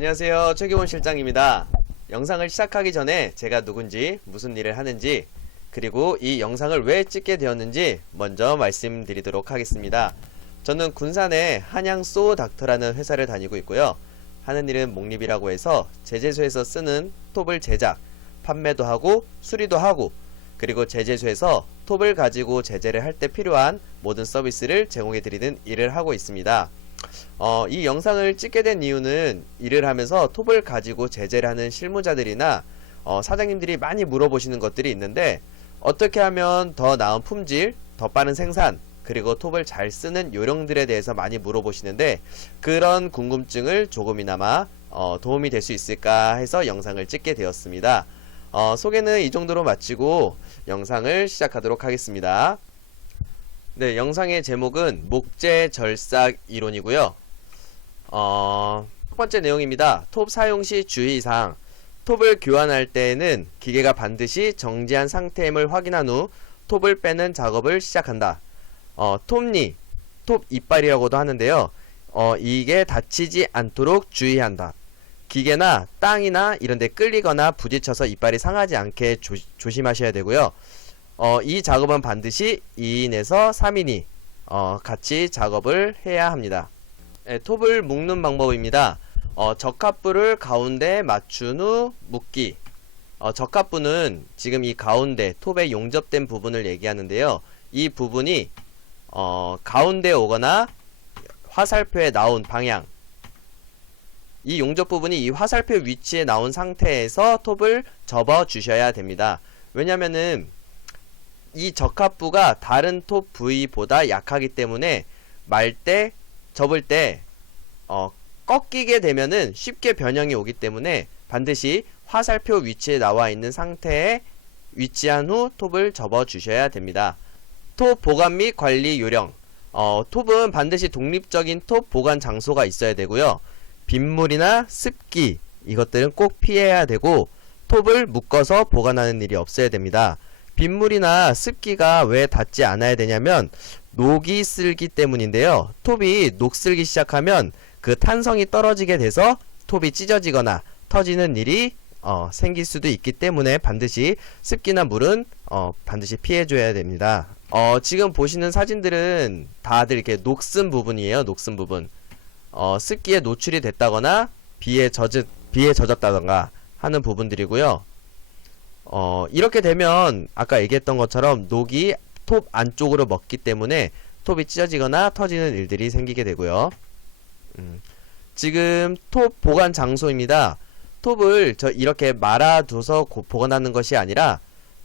안녕하세요, 최기원 실장입니다. 영상을 시작하기 전에 제가 누군지, 무슨 일을 하는지, 그리고 이 영상을 왜 찍게 되었는지 먼저 말씀드리도록 하겠습니다. 저는 군산의 한양 소닥터라는 회사를 다니고 있고요. 하는 일은 목립이라고 해서 제재소에서 쓰는 톱을 제작, 판매도 하고 수리도 하고, 그리고 제재소에서 톱을 가지고 제재를 할 때 필요한 모든 서비스를 제공해 드리는 일을 하고 있습니다. 이 영상을 찍게 된 이유는 일을 하면서 톱을 가지고 제재를 하는 실무자들이나 사장님들이 많이 물어보시는 것들이 있는데, 어떻게 하면 더 나은 품질, 더 빠른 생산, 그리고 톱을 잘 쓰는 요령들에 대해서 많이 물어보시는데, 그런 궁금증을 조금이나마 도움이 될 수 있을까 해서 영상을 찍게 되었습니다. 소개는 이 정도로 마치고 영상을 시작하도록 하겠습니다. 네, 영상의 제목은 목재절삭 이론이고요. 첫 번째 내용입니다. 톱 사용 시 주의사항. 톱을 교환할 때에는 기계가 반드시 정지한 상태임을 확인한 후 톱을 빼는 작업을 시작한다. 톱니, 톱 이빨이라고도 하는데요. 이게 다치지 않도록 주의한다. 기계나 땅이나 이런 데 끌리거나 부딪혀서 이빨이 상하지 않게 조심하셔야 되고요. 이 작업은 반드시 2인에서 3인이 같이 작업을 해야 합니다. 네, 톱을 묶는 방법입니다. 적합부를 가운데 맞춘 후 묶기. 적합부는 지금 이 가운데 톱에 용접된 부분을 얘기하는데요. 이 부분이 가운데 오거나 화살표에 나온 방향, 이 용접 부분이 이 화살표 위치에 나온 상태에서 톱을 접어 주셔야 됩니다. 왜냐면은 이 적합부가 다른 톱 부위보다 약하기 때문에 말 때, 접을 때 꺾이게 되면은 쉽게 변형이 오기 때문에 반드시 화살표 위치에 나와 있는 상태에 위치한 후 톱을 접어 주셔야 됩니다. 톱 보관 및 관리 요령. 톱은 반드시 독립적인 톱 보관 장소가 있어야 되고요. 빗물이나 습기, 이것들은 꼭 피해야 되고, 톱을 묶어서 보관하는 일이 없어야 됩니다. 빗물이나 습기가 왜 닿지 않아야 되냐면 녹이 슬기 때문인데요. 톱이 녹슬기 시작하면 그 탄성이 떨어지게 돼서 톱이 찢어지거나 터지는 일이 생길 수도 있기 때문에 반드시 습기나 물은 반드시 피해줘야 됩니다. 지금 보시는 사진들은 다들 이렇게 녹슨 부분이에요. 녹슨 부분. 습기에 노출이 됐다거나 비에 젖었다던가 하는 부분들이고요. 이렇게 되면 아까 얘기했던 것처럼 녹이 톱 안쪽으로 먹기 때문에 톱이 찢어지거나 터지는 일들이 생기게 되고요. 지금 톱 보관 장소입니다. 톱을 이렇게 말아둬서 보관하는 것이 아니라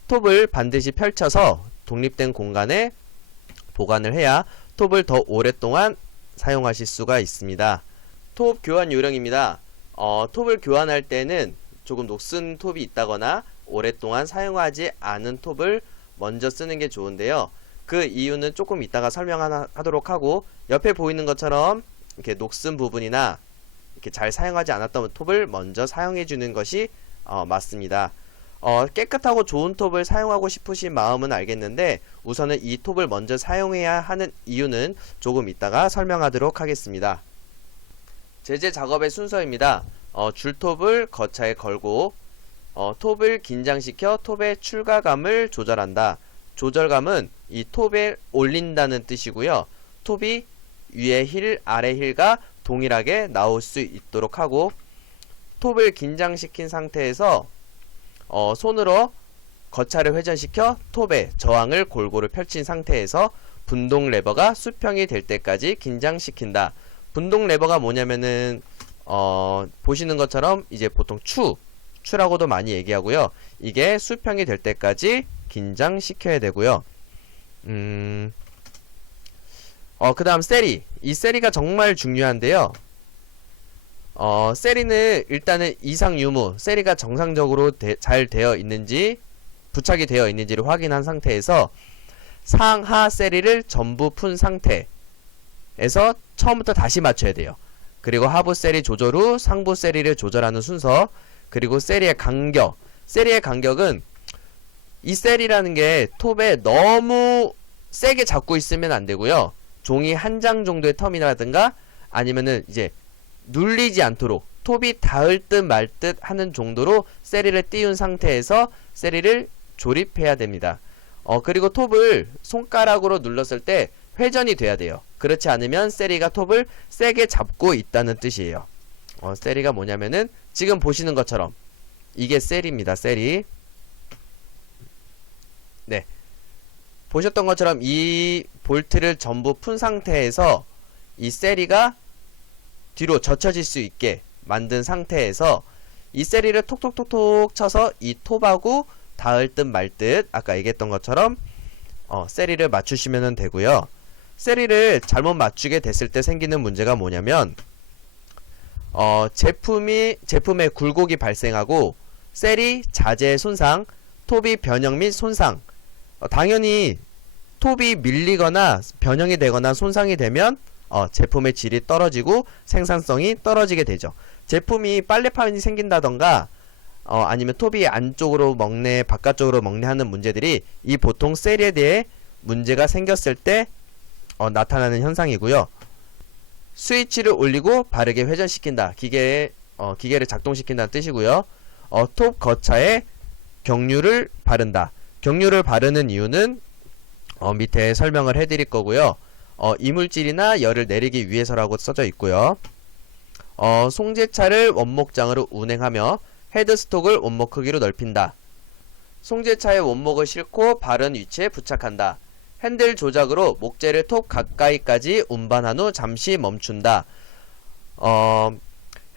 톱을 반드시 펼쳐서 독립된 공간에 보관을 해야 톱을 더 오랫동안 사용하실 수가 있습니다. 톱 교환 요령입니다. 톱을 교환할 때는 조금 녹슨 톱이 있다거나 오랫동안 사용하지 않은 톱을 먼저 쓰는 게 좋은데요. 그 이유는 조금 이따가 설명하도록 하고, 옆에 보이는 것처럼 이렇게 녹슨 부분이나 이렇게 잘 사용하지 않았던 톱을 먼저 사용해 주는 것이 맞습니다. 깨끗하고 좋은 톱을 사용하고 싶으신 마음은 알겠는데, 우선은 이 톱을 먼저 사용해야 하는 이유는 조금 이따가 설명하도록 하겠습니다. 제재 작업의 순서입니다. 줄톱을 거차에 걸고 톱을 긴장시켜 톱의 출가감을 조절한다. 조절감은 이 톱에 올린다는 뜻이고요. 톱이 위에 힐, 아래 힐과 동일하게 나올 수 있도록 하고, 톱을 긴장시킨 상태에서 손으로 거차를 회전시켜 톱의 저항을 골고루 펼친 상태에서 분동 레버가 수평이 될 때까지 긴장시킨다. 분동 레버가 뭐냐면은 보시는 것처럼 이제 보통 추라고도 많이 얘기하고요. 이게 수평이 될 때까지 긴장시켜야 되고요. 그 다음 세리. 이 세리가 정말 중요한데요. 세리는 일단은 이상 유무, 세리가 정상적으로 잘 되어 있는지, 부착이 되어 있는지를 확인한 상태에서 상하 세리를 전부 푼 상태에서 처음부터 다시 맞춰야 돼요. 그리고 하부 세리 조절 후 상부 세리를 조절하는 순서, 그리고 세리의 간격. 세리의 간격은 이 셀이라는 게 톱에 너무 세게 잡고 있으면 안 되고요. 종이 한 장 정도의 텀이라든가 아니면은 이제 눌리지 않도록 톱이 닿을 듯 말 듯 하는 정도로 세리를 띄운 상태에서 세리를 조립해야 됩니다. 그리고 톱을 손가락으로 눌렀을 때 회전이 돼야 돼요. 그렇지 않으면 세리가 톱을 세게 잡고 있다는 뜻이에요. 세리가 뭐냐면은 지금 보시는 것처럼 이게 세리입니다. 세리. 네. 보셨던 것처럼 이 볼트를 전부 푼 상태에서 이 세리가 뒤로 젖혀질 수 있게 만든 상태에서 이 세리를 톡톡톡톡 쳐서 이 톱하고 닿을 듯 말 듯 아까 얘기했던 것처럼 세리를 맞추시면 되고요. 세리를 잘못 맞추게 됐을 때 생기는 문제가 뭐냐면 제품의 굴곡이 발생하고 셀이 자재 손상, 톱이 변형 및 손상. 당연히 톱이 밀리거나 변형이 되거나 손상이 되면 제품의 질이 떨어지고 생산성이 떨어지게 되죠. 제품이 빨래판이 생긴다던가 아니면 톱이 안쪽으로 먹네 바깥쪽으로 먹네 하는 문제들이 이 보통 셀에 대해 문제가 생겼을 때 나타나는 현상이고요. 스위치를 올리고 바르게 회전시킨다. 기계를 작동시킨다는 뜻이고요. 톱 거차에 경유를 바른다. 경유를 바르는 이유는 밑에 설명을 해드릴 거고요. 이물질이나 열을 내리기 위해서라고 써져 있고요. 송제차를 원목장으로 운행하며 헤드스톡을 원목 크기로 넓힌다. 송제차의 원목을 싣고 바른 위치에 부착한다. 핸들 조작으로 목재를 톱 가까이까지 운반한 후 잠시 멈춘다.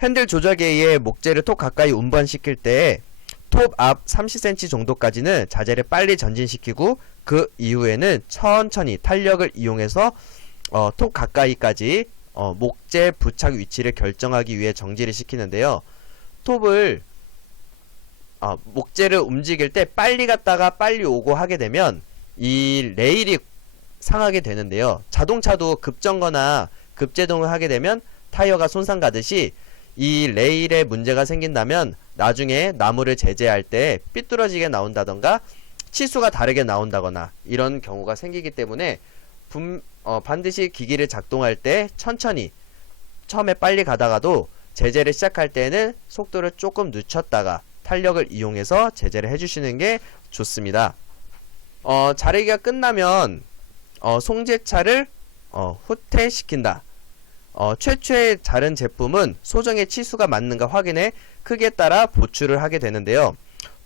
핸들 조작에 의해 목재를 톱 가까이 운반시킬 때 톱 앞 30cm 정도까지는 자재를 빨리 전진시키고 그 이후에는 천천히 탄력을 이용해서 톱 가까이까지 목재 부착 위치를 결정하기 위해 정지를 시키는데요. 톱을 목재를 움직일 때 빨리 갔다가 빨리 오고 하게 되면 이 레일이 상하게 되는데요. 자동차도 급정거나 급제동을 하게 되면 타이어가 손상 가듯이 이 레일에 문제가 생긴다면 나중에 나무를 제재할 때 삐뚤어지게 나온다던가 치수가 다르게 나온다거나 이런 경우가 생기기 때문에 반드시 기기를 작동할 때 천천히 처음에 빨리 가다가도 제재를 시작할 때는 속도를 조금 늦췄다가 탄력을 이용해서 제재를 해주시는 게 좋습니다. 자르기가 끝나면 송제차를 후퇴시킨다. 최초에 자른 제품은 소정의 치수가 맞는가 확인해 크기에 따라 보출을 하게 되는데요.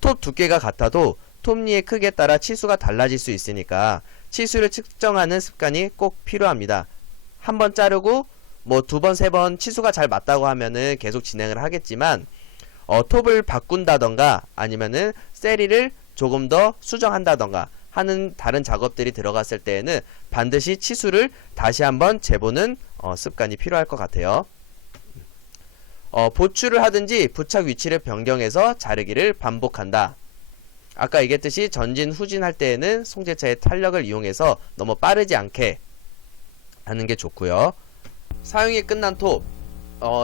톱 두께가 같아도 톱니의 크기에 따라 치수가 달라질 수 있으니까 치수를 측정하는 습관이 꼭 필요합니다. 한 번 자르고 뭐 두 번, 세 번 치수가 잘 맞다고 하면은 계속 진행을 하겠지만 톱을 바꾼다던가 아니면은 세리를 조금 더 수정한다던가 하는 다른 작업들이 들어갔을 때에는 반드시 치수를 다시 한번 재보는 습관이 필요할 것 같아요. 보출을 하든지 부착 위치를 변경해서 자르기를 반복한다. 아까 얘기했듯이 전진 후진 할 때에는 송제차의 탄력을 이용해서 너무 빠르지 않게 하는 게 좋고요. 사용이 끝난 톱,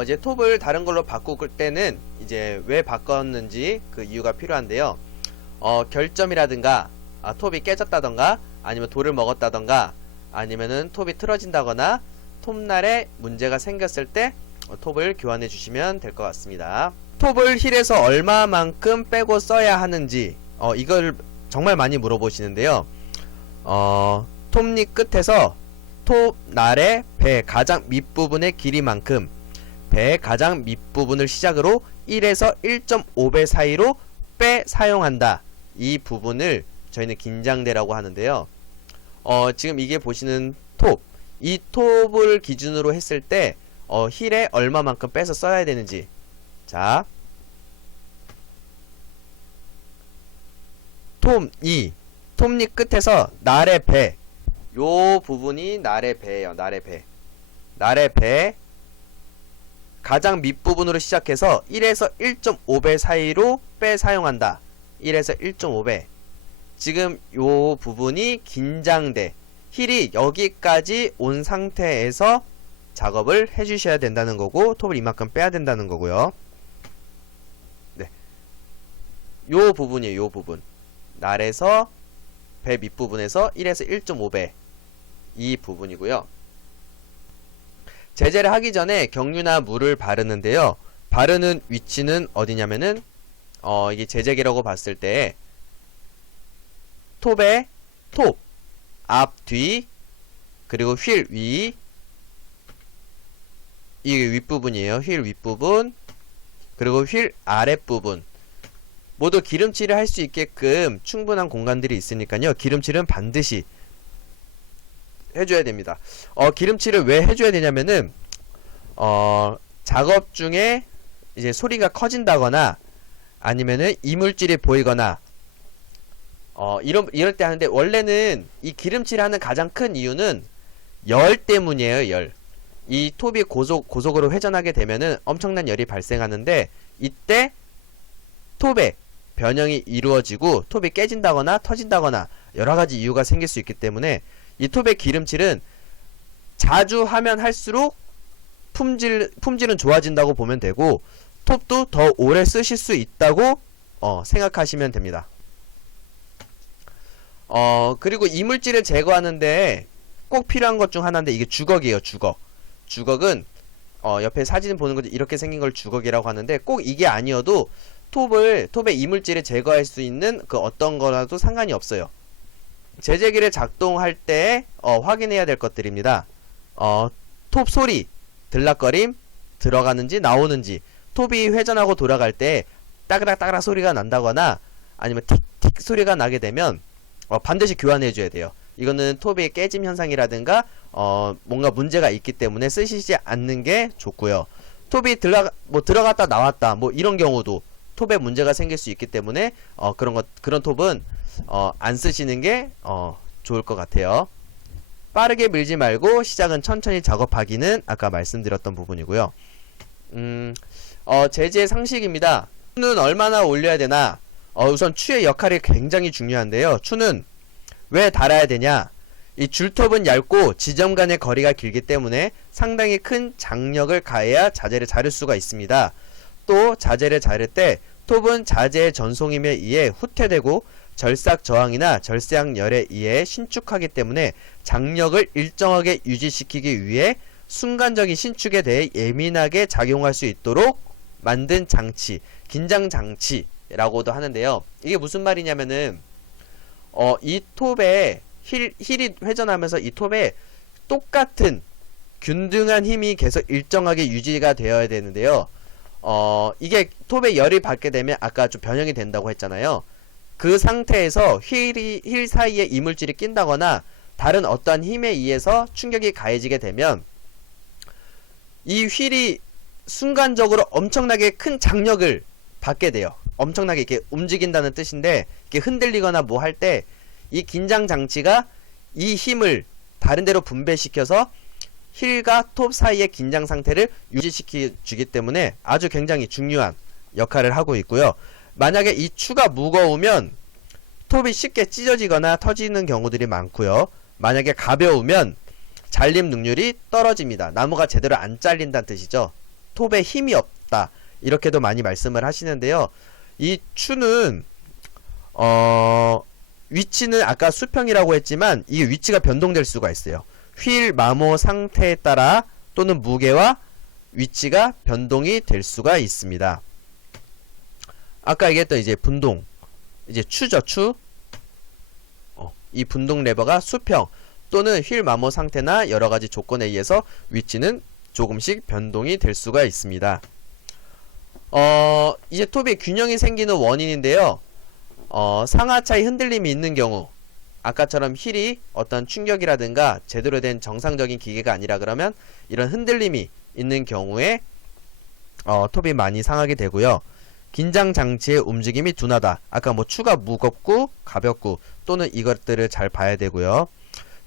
이제 톱을 다른 걸로 바꿀 때는 이제 왜 바꿨는지 그 이유가 필요한데요. 결점이라든가 톱이 깨졌다던가 아니면 돌을 먹었다던가 아니면은 톱이 틀어진다거나 톱날에 문제가 생겼을 때 톱을 교환해 주시면 될 것 같습니다. 톱을 힐에서 얼마만큼 빼고 써야 하는지 이걸 정말 많이 물어보시는데요. 톱니 끝에서 톱날의 배 가장 밑부분의 길이만큼 배 가장 밑부분을 시작으로 1에서 1.5배 사이로 빼 사용한다. 이 부분을 저희는 긴장대라고 하는데요. 지금 이게 보시는 톱, 이 톱을 기준으로 했을 때 힐에 얼마만큼 빼서 써야 되는지. 자, 톱니 끝에서 날의 배, 요 부분이 날의 배예요. 날의 배. 날의 배 가장 밑부분으로 시작해서 1에서 1.5배 사이로 빼 사용한다. 1에서 1.5배. 지금 요 부분이 긴장대, 힐이 여기까지 온 상태에서 작업을 해주셔야 된다는 거고 톱을 이만큼 빼야 된다는 거고요. 네, 요 부분이에요. 요 부분. 날에서 배 밑부분에서 1에서 1.5배 이 부분이고요. 제재를 하기 전에 경유나 물을 바르는데요. 바르는 위치는 어디냐면은 이게 제재기라고 봤을 때 톱의 톱 앞, 뒤, 그리고 휠 위, 이게 윗부분이에요. 휠 윗부분, 그리고 휠 아랫부분 모두 기름칠을 할 수 있게끔 충분한 공간들이 있으니까요. 기름칠은 반드시 해줘야 됩니다. 기름칠을 왜 해줘야 되냐면은 작업 중에 이제 소리가 커진다거나 아니면은 이물질이 보이거나 이럴 때 하는데, 원래는 이 기름칠 하는 가장 큰 이유는 열 때문이에요. 열. 이 톱이 고속으로 회전하게 되면은 엄청난 열이 발생하는데, 이때 톱에 변형이 이루어지고 톱이 깨진다거나 터진다거나 여러가지 이유가 생길 수 있기 때문에 이 톱의 기름칠은 자주 하면 할수록 품질은 좋아진다고 보면 되고, 톱도 더 오래 쓰실 수 있다고 생각하시면 됩니다. 그리고 이물질을 제거하는데 꼭 필요한 것 중 하나인데, 이게 주걱이에요. 주걱은 옆에 사진 보는 거지 이렇게 생긴 걸 주걱이라고 하는데, 꼭 이게 아니어도 톱의 이물질을 제거할 수 있는 그 어떤 거라도 상관이 없어요. 제재기를 작동할 때 확인해야 될 것들입니다. 톱 소리, 들락거림, 들어가는지 나오는지, 톱이 회전하고 돌아갈 때 따그락 소리가 난다거나 아니면 틱틱 소리가 나게 되면 반드시 교환해 줘야 돼요. 이거는 톱의 깨짐 현상이라든가 뭔가 문제가 있기 때문에 쓰시지 않는 게 좋고요. 톱이 들어갔다 나왔다 이런 경우도 톱에 문제가 생길 수 있기 때문에 그런 톱은 안 쓰시는 게 좋을 것 같아요. 빠르게 밀지 말고 시작은 천천히 작업하기는 아까 말씀드렸던 부분이고요. 제재 상식입니다. 추는 얼마나 올려야 되나? 우선 추의 역할이 굉장히 중요한데요. 추는 왜 달아야 되냐? 이 줄톱은 얇고 지점 간의 거리가 길기 때문에 상당히 큰 장력을 가해야 자재를 자를 수가 있습니다. 또 자재를 자를 때 톱은 자재의 전송임에 의해 후퇴되고 절삭 저항이나 절삭열에 의해 신축하기 때문에 장력을 일정하게 유지시키기 위해 순간적인 신축에 대해 예민하게 작용할 수 있도록 만든 장치, 긴장 장치라고도 하는데요. 이게 무슨 말이냐면은 이 톱에 힐이 회전하면서 이 톱에 똑같은 균등한 힘이 계속 일정하게 유지가 되어야 되는데요. 이게 톱에 열이 받게 되면 아까 좀 변형이 된다고 했잖아요. 그 상태에서 힐 사이에 이물질이 낀다거나 다른 어떠한 힘에 의해서 충격이 가해지게 되면 이 휠이 순간적으로 엄청나게 큰 장력을 받게 돼요. 엄청나게 이렇게 움직인다는 뜻인데, 이렇게 흔들리거나 뭐 할 때 이 긴장 장치가 이 힘을 다른 데로 분배시켜서 힐과 톱 사이의 긴장 상태를 유지시켜 주기 때문에 아주 굉장히 중요한 역할을 하고 있고요. 만약에 이 추가 무거우면 톱이 쉽게 찢어지거나 터지는 경우들이 많고요. 만약에 가벼우면 잘림 능률이 떨어집니다. 나무가 제대로 안 잘린다는 뜻이죠. 톱에 힘이 없다, 이렇게도 많이 말씀을 하시는데요. 이 추는 위치는 아까 수평이라고 했지만 이게 위치가 변동될 수가 있어요. 휠 마모 상태에 따라 또는 무게와 위치가 변동이 될 수가 있습니다. 아까 얘기했던 이제 분동, 이제 추죠. 추. 이 분동 레버가 수평 또는 휠 마모 상태나 여러가지 조건에 의해서 위치는 조금씩 변동이 될 수가 있습니다. 이제 톱에 균형이 생기는 원인인데요. 상하차의 흔들림이 있는 경우, 아까처럼 힐이 어떤 충격이라든가 제대로 된 정상적인 기계가 아니라 그러면 이런 흔들림이 있는 경우에 톱이 많이 상하게 되고요. 긴장 장치의 움직임이 둔하다. 아까 추가 무겁고 가볍고 또는 이것들을 잘 봐야 되고요.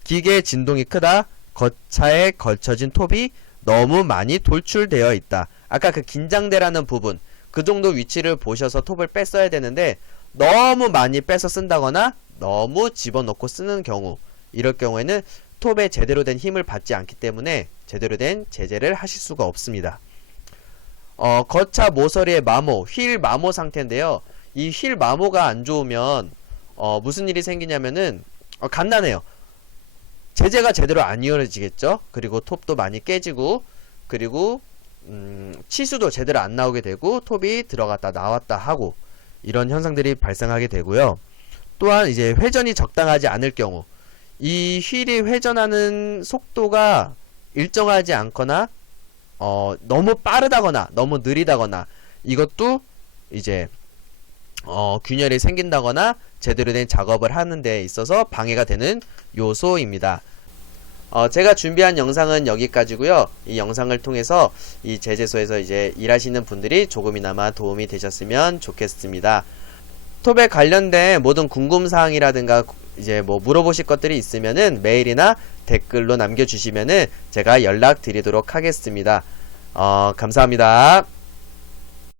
기계의 진동이 크다. 거차에 걸쳐진 톱이 너무 많이 돌출되어 있다. 아까 그 긴장대라는 부분, 그 정도 위치를 보셔서 톱을 뺐어야 되는데 너무 많이 빼서 쓴다거나 너무 집어넣고 쓰는 경우, 이럴 경우에는 톱에 제대로 된 힘을 받지 않기 때문에 제대로 된 제재를 하실 수가 없습니다. 거차 모서리의 마모, 휠 마모 상태인데요. 이 휠 마모가 안 좋으면 무슨 일이 생기냐면은 간단해요. 제재가 제대로 안 이루어지겠죠. 그리고 톱도 많이 깨지고, 그리고 치수도 제대로 안 나오게 되고 톱이 들어갔다 나왔다 하고 이런 현상들이 발생하게 되고요. 또한 이제 회전이 적당하지 않을 경우 이 휠이 회전하는 속도가 일정하지 않거나 너무 빠르다거나 너무 느리다거나 이것도 이제 균열이 생긴다거나 제대로 된 작업을 하는 데 있어서 방해가 되는 요소입니다. 제가 준비한 영상은 여기까지고요. 이 영상을 통해서 이 제재소에서 이제 일하시는 분들이 조금이나마 도움이 되셨으면 좋겠습니다. 톱에 관련된 모든 궁금사항이라든가 이제 뭐 물어보실 것들이 있으면은 메일이나 댓글로 남겨주시면은 제가 연락 드리도록 하겠습니다. 감사합니다.